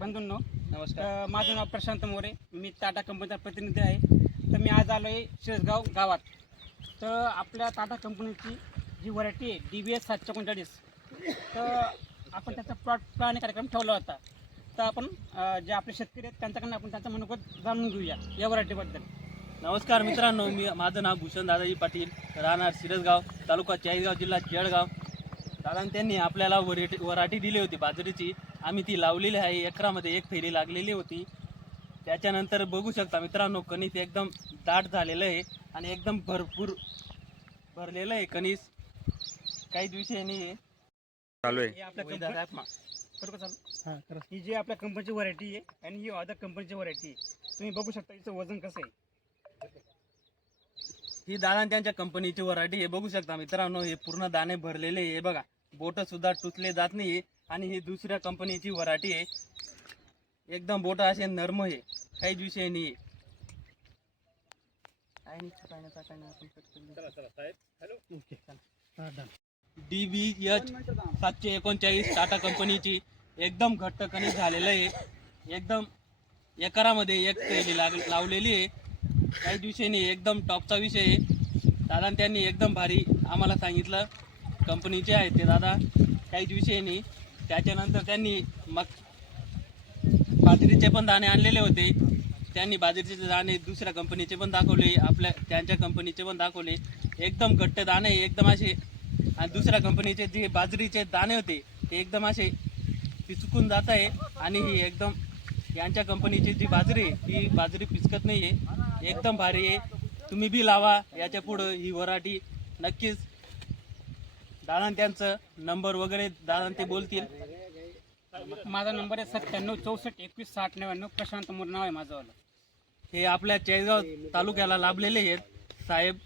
बंधूंनो, नमस्कार. माझं नाव प्रशांत मोरे. मी टाटा कंपनीचा प्रतिनिधी आहे. तर मी आज आलो आहे शिरसगाव गावात. तर आपल्या टाटा कंपनीची जी व्हरायटी आहे DBS 739, तर आपण त्याचा प्लॅन कार्यक्रम ठेवला होता. तर आपण जे आपले शेतकरी आहेत त्यांच्याकडून आपण त्यांचं मनोगत जाणून घेऊया या व्हरायटीबद्दल. नमस्कार मित्रांनो, माझं नाव भूषण दादाजी पाटील, राहणार शिरसगाव, तालुका चाळीसगाव, जिल्हा जळगाव. दादा त्यांनी आपल्याला वराठी दिली होती बाजरीची. आम्ही ती लावलेली आहे. एकरामध्ये एक फेरी लागलेली होती. त्याच्यानंतर बघू शकता मित्रांनो, कणीस एकदम दाट झालेलं आहे आणि एकदम भरपूर भरलेलं आहे कणीस. काहीच विषय नाही आहे. चालू आहे आपल्या बरोबर चालू. ही जी आपल्या कंपनीची व्हरायटी आहे आणि ही अदर कंपनीची व्हरायटी आहे. तुम्ही बघू शकता हिचं वजन कसं आहे. ही दादा त्यांच्या कंपनीची व्हरायटी आहे. बघू शकता मित्रांनो, हे पूर्ण दाणे भरलेले आहे. बघा, बोट सुद्धा टुचले जात नाही. आणि ही दुसऱ्या कंपनीची व्हरायटी आहे. एकदम बोट असे नर्म आहे, काहीच विषय नाही. DBS 739 टाटा कंपनीची एकदम घट्ट कणीस झालेलं आहे. एकदम एकरामध्ये एक फेरी लावलेली आहे. काहीच विषय नाही, एकदम टॉपचा विषय आहे. दादा त्यांनी एकदम भारी आम्हाला सांगितलं. कंपनीचे आहेत ते दादा, काहीच विषय नाही. त्याच्यानंतर त्यांनी मग बाजरीचे पण दाणे आणलेले होते. त्यांनी बाजरीचे दाणे दुसऱ्या कंपनीचे पण दाखवले, आपल्या त्यांच्या कंपनीचे पण दाखवले. एकदम घट्ट दाणे, एकदम असे. आणि दुसऱ्या कंपनीचे जे बाजरीचे दाणे होते ते एकदम असे पिचकून जात आहे. आणि ही एकदम यांच्या कंपनीची जी बाजरी आहे ही बाजरी पिचकत नाही आहे, एकदम भारी आहे. तुम्ही बी लावा याच्या पुढं ही व्हरायटी नक्कीच. दादा त्यांचं नंबर वगैरे दादा ते बोलतील. माझा नंबर आहे 97 64 21 60 99. प्रशांत मोरे नाव आहे माझं. हे आपल्या चाळीसगाव तालुक्याला लाभलेले आहेत साहेब.